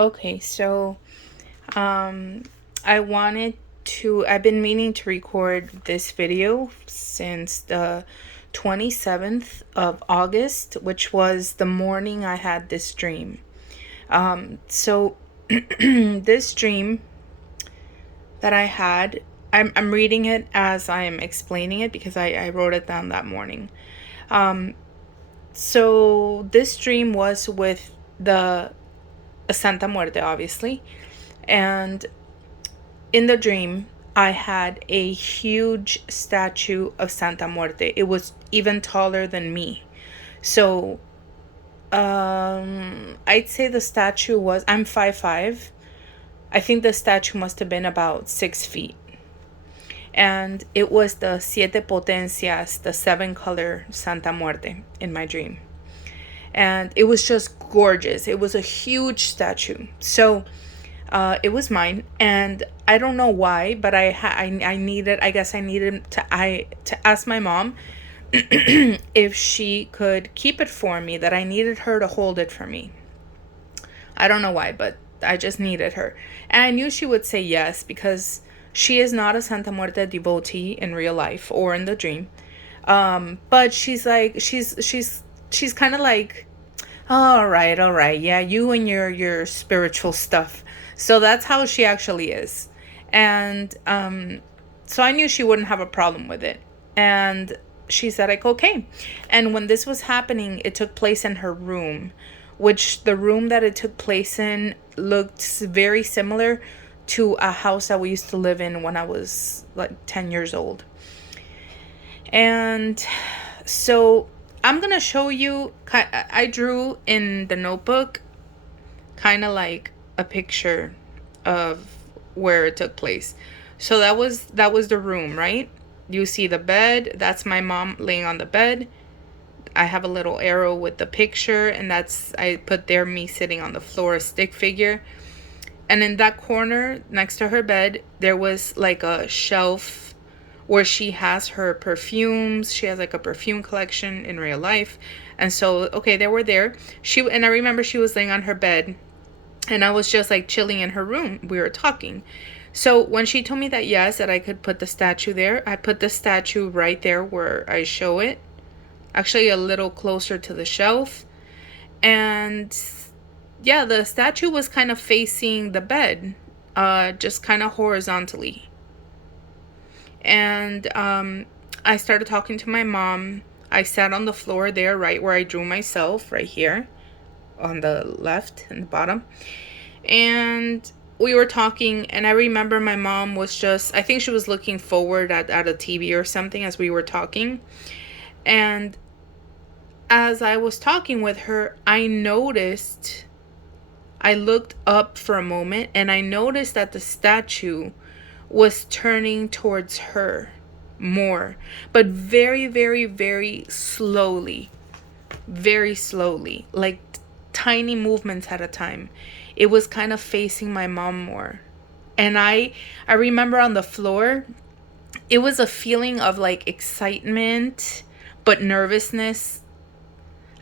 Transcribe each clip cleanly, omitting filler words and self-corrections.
Okay, so um I've been meaning to record this video since the 27th of August, which was the morning I had this dream. So this dream that I had, I'm reading it as I am explaining it because I wrote it down that morning. So this dream was with the Santa Muerte, obviously. And in the dream, I had a huge statue of Santa Muerte. It was even taller than me. So, I'd say the statue was, I'm 5'5". I think the statue must have been about 6 feet. And it was the Siete Potencias, the seven color Santa Muerte in my dream. And it was just gorgeous. It was a huge statue. So, it was mine, and I don't know why, but I needed. I guess I needed to ask my mom if she could keep it for me. That I needed her to hold it for me. I don't know why, but I just needed her, and I knew she would say yes because she is not a Santa Muerte devotee in real life or in the dream. But she's like she's kind of like, all right, yeah, you and your spiritual stuff. So that's how she actually is, and so I knew she wouldn't have a problem with it, and she said like okay, and when this was happening, it took place in her room, which the room that it took place in looked very similar to a house that we used to live in when I was like 10 years old. And so I'm gonna show you. I drew in the notebook kind of like a picture of where it took place. So that was the room, right? You see the bed. That's my mom laying on the bed. I have a little arrow with the picture, and that's I put there me sitting on the floor, a stick figure. And in that corner next to her bed, there was like a shelf where she has her perfumes. She has like a perfume collection in real life. And so, okay, they were there. And I remember she was laying on her bed, and I was just like chilling in her room. We were talking. So when she told me that yes, that I could put the statue there, I put the statue right there where I show it. Actually a little closer to the shelf. And yeah, the statue was kind of facing the bed, just kind of horizontally. And I started talking to my mom. I sat on the floor there, right where I drew myself, right here on the left and the bottom. And we were talking, and I remember my mom was just, I think she was looking forward at a TV or something as we were talking. And as I was talking with her, I looked up for a moment, and I noticed that the statue was turning towards her more, but very, very, very slowly, like tiny movements at a time. It was kind of facing my mom more. And I remember on the floor, it was a feeling of like excitement but nervousness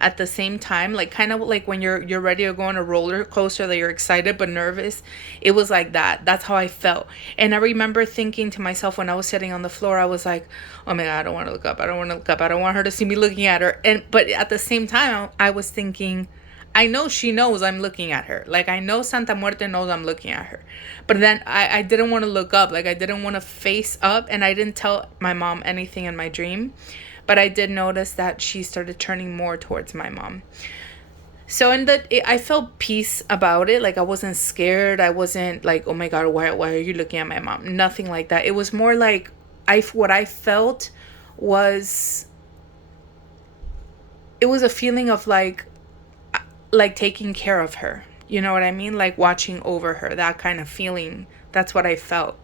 at the same time, like kind of like when you're ready to go on a roller coaster, that you're excited but nervous. It was like that. That's how I felt. And I remember thinking to myself when I was sitting on the floor, I was like, oh my god, I don't want to look up, I don't want to look up, I don't want her to see me looking at her. And but at the same time, I was thinking, I know she knows I'm looking at her. Like, I know Santa Muerte knows I'm looking at her. But then I didn't want to look up. Like, I didn't want to face up. And I didn't tell my mom anything in my dream. But I did notice that she started turning more towards my mom. So I felt peace about it. Like, I wasn't scared. I wasn't like, oh my god, why are you looking at my mom? Nothing like that. It was more like what I felt was, it was a feeling of like taking care of her. You know what I mean? Like watching over her. That kind of feeling. That's what I felt.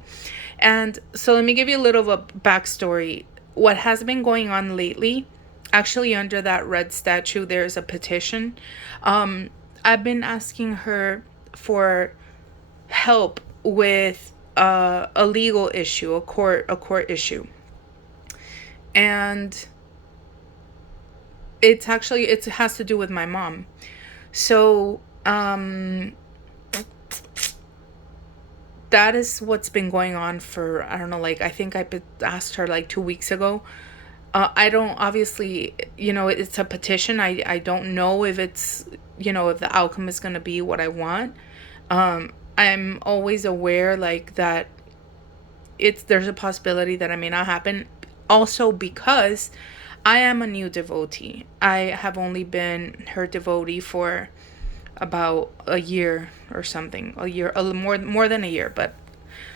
And so let me give you a little of a backstory. What has been going on lately, actually under that red statue, there's a petition. I've been asking her for help with a legal issue, a court issue. And it has to do with my mom. So that is what's been going on for, I don't know, like, I think asked her like 2 weeks ago. I don't, obviously, it's a petition. I don't know if it's, if the outcome is going to be what I want. I'm always aware, like, that there's a possibility that it may not happen. Also, because I am a new devotee. I have only been her devotee for about a year or something. A year, more than a year. But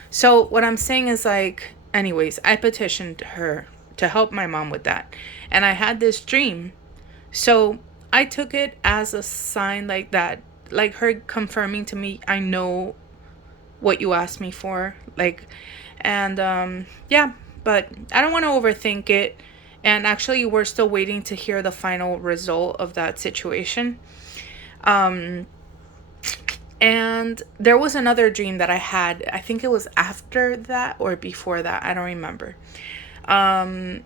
so what I'm saying is, like, anyways, I petitioned her to help my mom with that. And I had this dream. So I took it as a sign, like that, like her confirming to me, I know what you asked me for. Like, and yeah, but I don't want to overthink it. And actually, we're still waiting to hear the final result of that situation. Um, and there was another dream that I had. I think it was after that or before that. I don't remember. Um,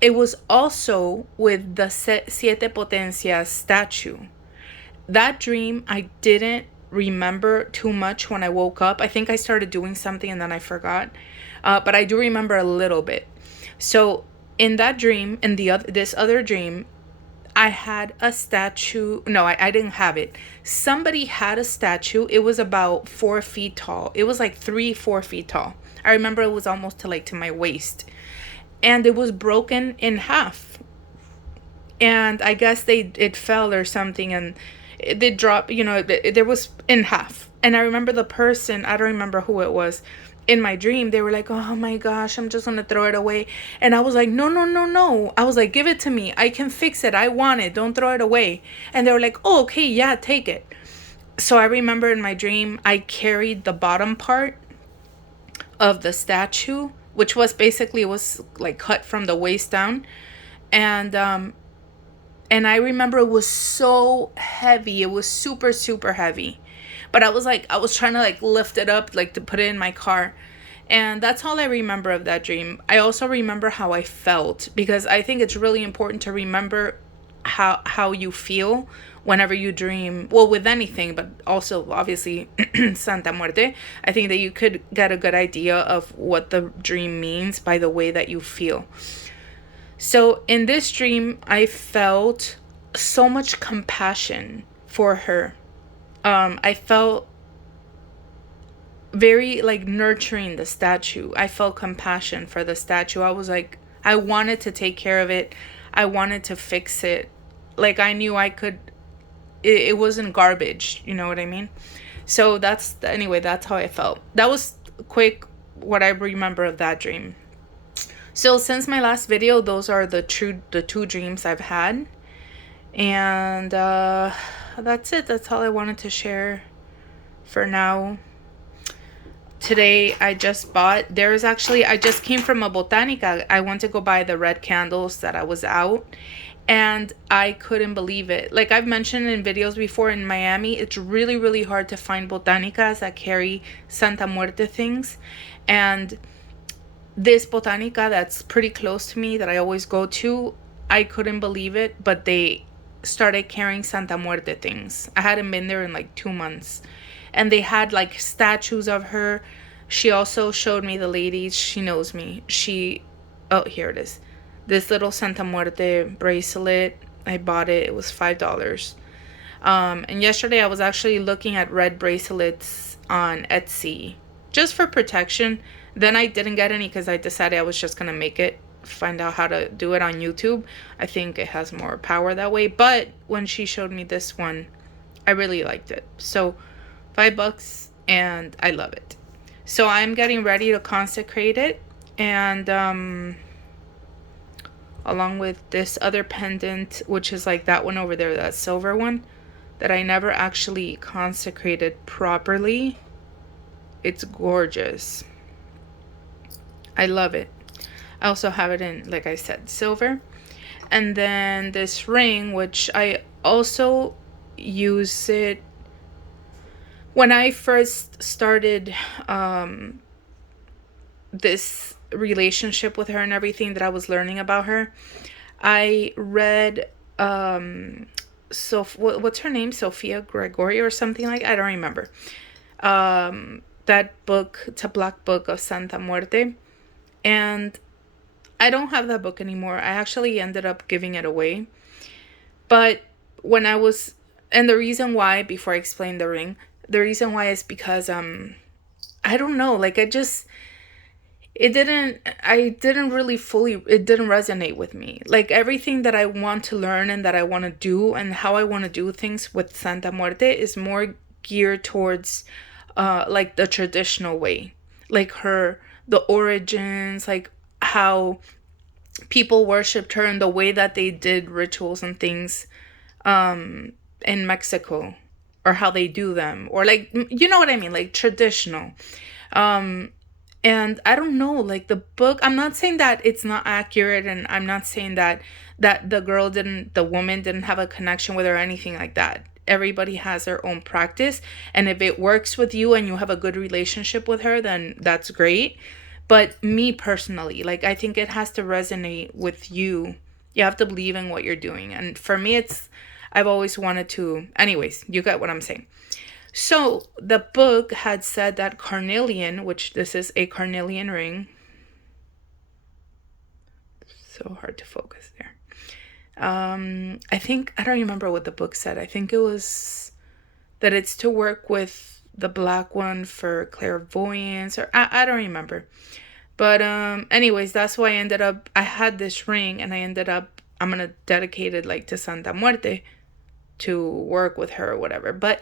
it was also with the Siete Potencias statue. That dream, I didn't remember too much when I woke up. I think I started doing something and then I forgot. But I do remember a little bit. So in that dream, in this other dream, I had a statue. No, I didn't have it. Somebody had a statue. It was about 4 feet tall. It was like 4 feet tall. I remember it was almost to my waist. And it was broken in half. And I guess it fell or something, and it did drop, there was in half. And I remember the person, I don't remember who it was, in my dream, they were like, oh my gosh, I'm just gonna throw it away. And I was like, no, no, no, no. I was like, give it to me. I can fix it. I want it. Don't throw it away. And they were like, oh, okay, yeah, take it. So I remember in my dream, I carried the bottom part of the statue, which was basically, it was like cut from the waist down. And I remember it was so heavy. It was super, super heavy. But I was trying to like lift it up, like to put it in my car. And that's all I remember of that dream. I also remember how I felt, because I think it's really important to remember how you feel whenever you dream. Well, with anything, but also obviously Santa Muerte. I think that you could get a good idea of what the dream means by the way that you feel. So in this dream, I felt so much compassion for her. I felt very like nurturing the statue. I felt compassion for the statue. I was like, I wanted to take care of it. I wanted to fix it. Like, I knew I could, it wasn't garbage. You know what I mean? So that's how I felt. That was quick what I remember of that dream. So since my last video, those are the two dreams I've had. And that's it. That's all I wanted to share for now. Today I just I just came from a botanica. I went to go buy the red candles that I was out, and I couldn't believe it. Like I've mentioned in videos before, in Miami, it's really, really hard to find botanicas that carry Santa Muerte things. And this botanica that's pretty close to me, that I always go to, I couldn't believe it, but they started carrying Santa Muerte things. I hadn't been there in like 2 months. And they had like statues of her. She also showed me the ladies. She knows me. Oh, here it is. This little Santa Muerte bracelet. I bought it. It was $5. And yesterday I was actually looking at red bracelets on Etsy just for protection. Then I didn't get any because I decided I was just going to find out how to do it on YouTube. I think it has more power that way. But when she showed me this one, I really liked it. So $5 and I love it. So I'm getting ready to consecrate it. And along with this other pendant, which is like that one over there, that silver one, that I never actually consecrated properly. It's gorgeous. I love it. I also have it in, like I said, silver. And then this ring, which I also use it when I first started this relationship with her and everything that I was learning about her. I read what's her name? Sophia Gregory or something like, I don't remember. that book. It's a black book of Santa Muerte. And I don't have that book anymore. I actually ended up giving it away. But when I was, and the reason why, before I explain the ring, the reason why is because I don't know, like I didn't really fully, it didn't resonate with me. Like everything that I want to learn and that I want to do and how I want to do things with Santa Muerte is more geared towards like the traditional way. Like the origins, like how people worshipped her and the way that they did rituals and things in Mexico, or how they do them, or like, you know what I mean, like traditional. Um and I don't know, like the book, I'm not saying that it's not accurate, and I'm not saying that the woman didn't have a connection with her or anything like that. Everybody has their own practice, and if it works with you and you have a good relationship with her, then that's great. But me personally, like I think it has to resonate with you. You have to believe in what you're doing. And for me, I've always wanted to, anyways, you get what I'm saying. So the book had said that carnelian, which this is a carnelian ring. So hard to focus there. I think, I don't remember what the book said. I think it was that it's to work with the black one for clairvoyance, or I don't remember. But anyways, that's why I had this ring, and I'm gonna dedicate it like to Santa Muerte to work with her or whatever. But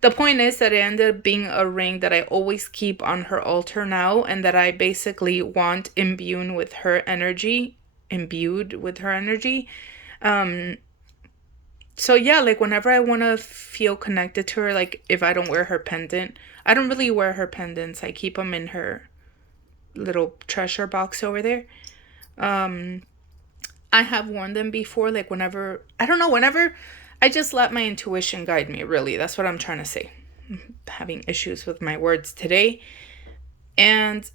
the point is that it ended up being a ring that I always keep on her altar now, and that I basically want imbued with her energy. So yeah, like whenever I want to feel connected to her, like if I don't wear her pendant, I don't really wear her pendants. I keep them in her little treasure box over there. I have worn them before, like whenever, I don't know, whenever I just let my intuition guide me, really. That's what I'm trying to say. I'm having issues with my words today. And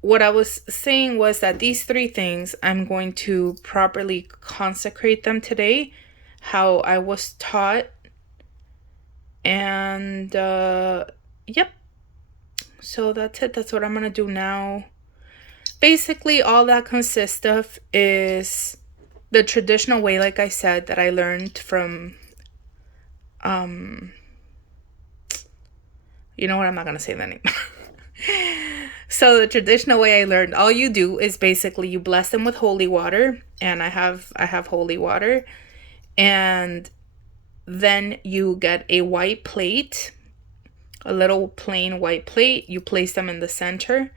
what I was saying was that these three things, I'm going to properly consecrate them today, how I was taught. And yep. So that's it. That's what I'm going to do now. Basically, all that consists of is the traditional way, like I said, that I learned from, you know what, I'm not going to say that name. So the traditional way I learned, all you do is basically you bless them with holy water, and I have holy water, and then you get a white plate, a little plain white plate, you place them in the center,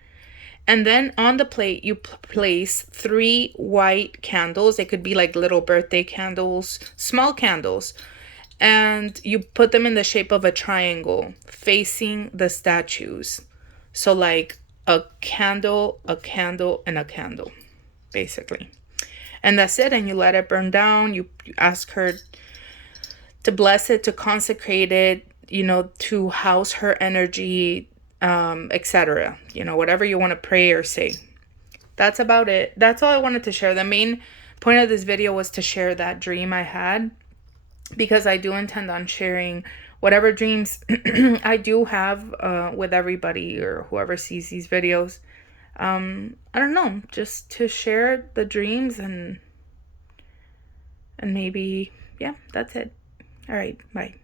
and then on the plate you place 3 white candles. They could be like little birthday candles, small candles, and you put them in the shape of a triangle facing the statues. So like a candle, and a candle, basically. And that's it. And you let it burn down. You ask her to bless it, to consecrate it, to house her energy, etc. Whatever you want to pray or say. That's about it. That's all I wanted to share. The main point of this video was to share that dream I had, because I do intend on sharing whatever dreams I do have with everybody or whoever sees these videos. I don't know, just to share the dreams, and maybe, yeah, that's it. All right, bye.